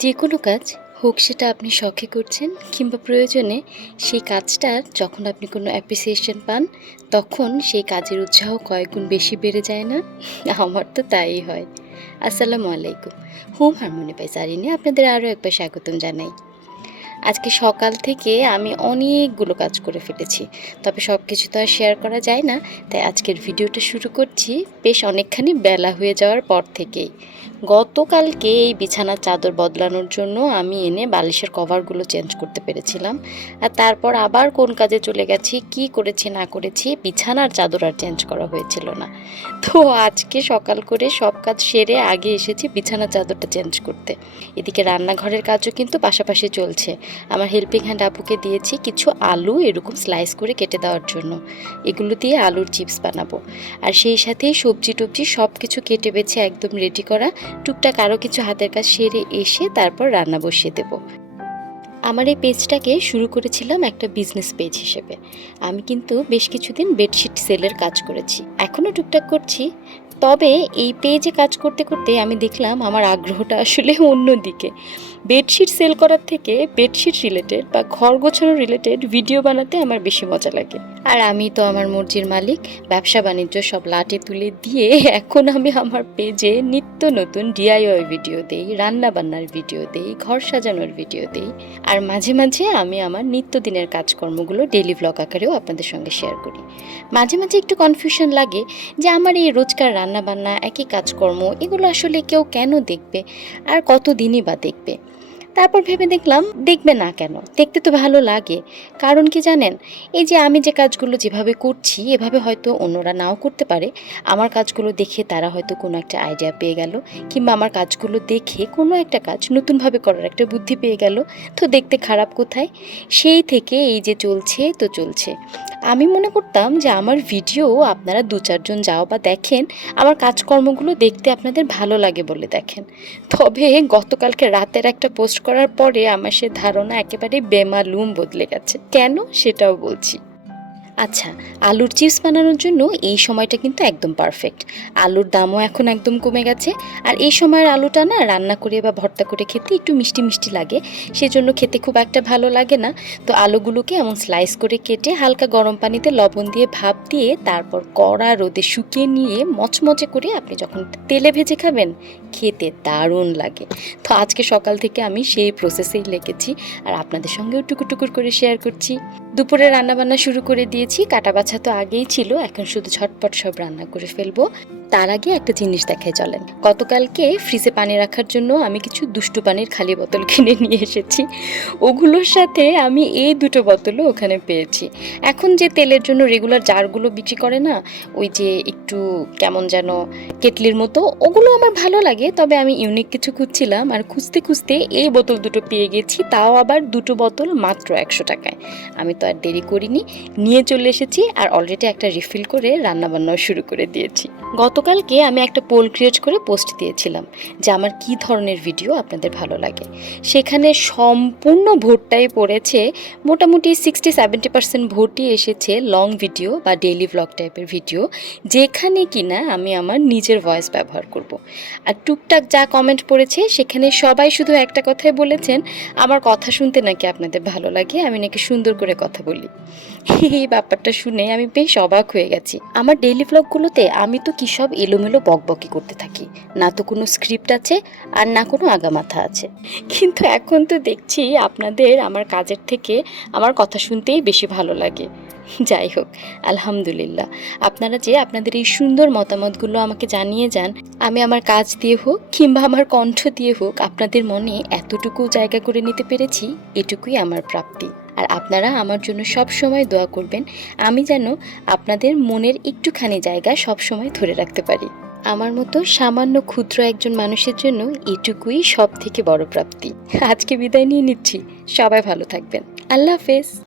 যে কোনো কাজ হোক সেটা আপনি শখে করছেন কিংবা প্রয়োজনে, সেই কাজটার যখন আপনি কোনো অ্যাপ্রিসিয়েশন পান তখন সেই কাজের উৎসাহ কয়েক গুণ বেশি বেড়ে যায় না? আমার তো তাই হয়। আসসালামু আলাইকুম। হোম হারমোনি বাই সারিনে আপনাদের আরও একবার স্বাগতম জানাই। আজকে সকাল থেকে আমি অনেকগুলো কাজ করে ফেলেছি, তবে সব কিছু তো আর শেয়ার করা যায় না। তাই আজকের ভিডিওটা শুরু করছি বেশ অনেকখানি বেলা হয়ে যাওয়ার পর থেকেই। গতকালকে এই বিছানার চাদর বদলানোর জন্য আমি এনে বালিশের কভারগুলো চেঞ্জ করতে পেরেছিলাম, আর তারপর আবার কোন কাজে চলে গেছি, কি করেছি না করেছি, বিছানার চাদর আর চেঞ্জ করা হয়েছিল না। তো আজকে সকাল করে সব কাজ সেরে আগে এসেছি বিছানার চাদরটা চেঞ্জ করতে। এদিকে রান্নাঘরের কাজও কিন্তু পাশাপাশি চলছে। আমার হেল্পিং হ্যান্ড আপুকে দিয়েছি কিছু আলু এরকম স্লাইস করে কেটে দেওয়ার জন্য। এগুলো দিয়ে আলুর চিপস বানাবো। আর সেই সাথেই সবজি টবজি সব কিছু কেটে বেছে একদম রেডি করা। টুকটাক আরও কিছু হাতের কাজ সেরে এসে তারপর রান্না বসিয়ে দেবো। আমার এই পেজটাকে শুরু করেছিলাম একটা বিজনেস পেজ হিসেবে। আমি কিন্তু বেশ কিছুদিন বেডশিট সেলের কাজ করেছি, এখনও টুকটাক করছি। তবে এই পেজে কাজ করতে করতে আমি দেখলাম আমার আগ্রহটা আসলে অন্যদিকে। বেডশিট সেল করার থেকে বেডশিট রিলেটেড বা ঘর গোছানো রিলেটেড ভিডিও বানাতে আমার বেশি মজা লাগে। আর আমি তো আমার মর্জির মালিক, ব্যবসা বাণিজ্য সব লাটে তুলে দিয়ে এখন আমি আমার পেজে নিত্য নতুন ডিআইওয়াই ভিডিও দেই, রান্না বান্নার ভিডিও দেই, ঘর সাজানোর ভিডিও দেই। আর মাঝে মাঝে আমি আমার নিত্যদিনের কাজকর্মগুলো ডেইলি ভ্লগ আকারেও আপনাদের সঙ্গে শেয়ার করি। মাঝে মাঝে একটু কনফিউশন লাগে যে আমার এই রোজকার রান্না বান্না একই কাজকর্ম এগুলো আসলে কেউ কেন দেখবে, আর কতদিনই বা দেখবে। তারপর ভেবে দেখলাম দেখবে না কেন, দেখতে তো ভালো লাগে। কারণ কি জানেন, এই যে আমি যে কাজগুলো যেভাবে করছি এভাবে হয়তো অন্যরা নাও করতে পারে। আমার কাজগুলো দেখে তারা হয়তো কোনো একটা আইডিয়া পেয়ে গেল, কিংবা আমার কাজগুলো দেখে কোনো একটা কাজ নতুনভাবে করার একটা বুদ্ধি পেয়ে গেল। তো দেখতে খারাপ কোথায়? সেই থেকে এই যে চলছে তো চলছে। আমি মনে করতাম যে আমার ভিডিও আপনারা 2-4 জন যাও বা দেখেন, আমার কাজকর্মগুলো দেখতে আপনাদের ভালো লাগে বলে দেখেন। তবে গতকালকে রাতের একটা পোস্ট করার পরে আমার সে ধারণা একেবারে বেমালুম বদলে গেছে। কেন সেটাও বলছি। আচ্ছা, আলুর চিপস বানানোর জন্য এই সময়টা কিন্তু একদম পারফেক্ট। আলুর দামও এখন একদম কমে গেছে। আর এই সময়ের আলুটা না রান্না করে বা ভর্তা করে খেতে একটু মিষ্টি মিষ্টি লাগে, সেজন্য খেতে খুব একটা ভালো লাগে না। তো আলুগুলোকে এমন স্লাইস করে কেটে হালকা গরম পানিতে লবণ দিয়ে ভাপ দিয়ে তারপর কড়া রোদে শুকিয়ে নিয়ে মচমচে করে আপনি যখন তেলে ভেজে খাবেন, খেতে দারুণ লাগে। তো আজকে সকাল থেকে আমি সেই প্রসেসেই লেগেছি, আর আপনাদের সঙ্গেও টুকুর টুকুর করে শেয়ার করছি। দুপুরে রান্নাবান্না শুরু করে দিয়েছি, কাটা বাছা তো আগেই ছিল, এখন শুধু ঝটপট সব রান্না করে ফেলবো। তার আগে একটা জিনিস দেখাই চলেন। গতকালকে ফ্রিজে পানি রাখার জন্য আমি কিছু দুষ্টু পানির খালি বোতল কিনে নিয়ে এসেছি। ওগুলোর সাথে আমি এই 2টো বোতলও ওখানে পেয়েছি। এখন যে তেলের জন্য রেগুলার জারগুলো বিক্রি করে না, ওই যে একটু কেমন যেন কেটলির মতো, ওগুলো আমার ভালো লাগে। তবে আমি ইউনিক কিছু খুঁজছিলাম, আর খুঁজতে খুঁজতে এই বোতল 2টো পেয়ে গেছি, তাও আবার 2টো বোতল মাত্র 100 টাকায়। আমি তো আর দেরি করিনি, নিয়ে চলে এসেছি, আর অলরেডি একটা রিফিল করে রান্নাবান্নাও শুরু করে দিয়েছি। গতকালকে আমি একটা পোল ক্রিয়েট করে পোস্ট দিয়েছিলাম যে আমার কী ধরনের ভিডিও আপনাদের ভালো লাগে। সেখানে সম্পূর্ণ ভোটটাই পড়েছে, মোটামুটি 60-70% ভোটই এসেছে লং ভিডিও বা ডেইলি ভ্লগ টাইপের ভিডিও, যেখানে কিনা আমি আমার নিজের ভয়েস ব্যবহার করব। আর টুকটাক যা কমেন্ট পড়েছে সেখানে সবাই শুধু একটা কথাই বলেছেন, আমার কথা শুনতে নাকি আপনাদের ভালো লাগে, আমি নাকি সুন্দর করে কথা বলি। এই ব্যাপারটা শুনে আমি বেশ অবাক হয়ে গেছি। আমার ডেইলি ভ্লগগুলোতে আমি তো কী সব এলোমেলো বকবকি করতে থাকি, না তো কোনো স্ক্রিপ্ট আছে আর না কোনো আগামাথা আছে। কিন্তু এখন তো দেখছি আপনাদের আমার কাজের থেকে আমার কথা শুনতেই বেশি ভালো লাগে। যাই হোক, আলহামদুলিল্লাহ। আপনারা যে আপনাদের এই সুন্দর মতামতগুলো আমাকে জানিয়ে যান, আমি আমার কাজ দিয়ে হোক কিংবা আমার কণ্ঠ দিয়ে হোক আপনাদের মনে এতটুকু জায়গা করে নিতে পেরেছি, এটুকুই আমার প্রাপ্তি। আর আপনারা আমার জন্য সব সময় দোয়া করবেন, আমি যেন আপনাদের মনের একটুখানি জায়গা সব সময় ধরে রাখতে পারি। আমার মতো সামান্য ক্ষুদ্র একজন মানুষের জন্য এটুকুই সব থেকে বড় প্রাপ্তি। আজকে বিদায় নিয়ে নিচ্ছি, সবাই ভালো থাকবেন। আল্লাহ হাফেজ।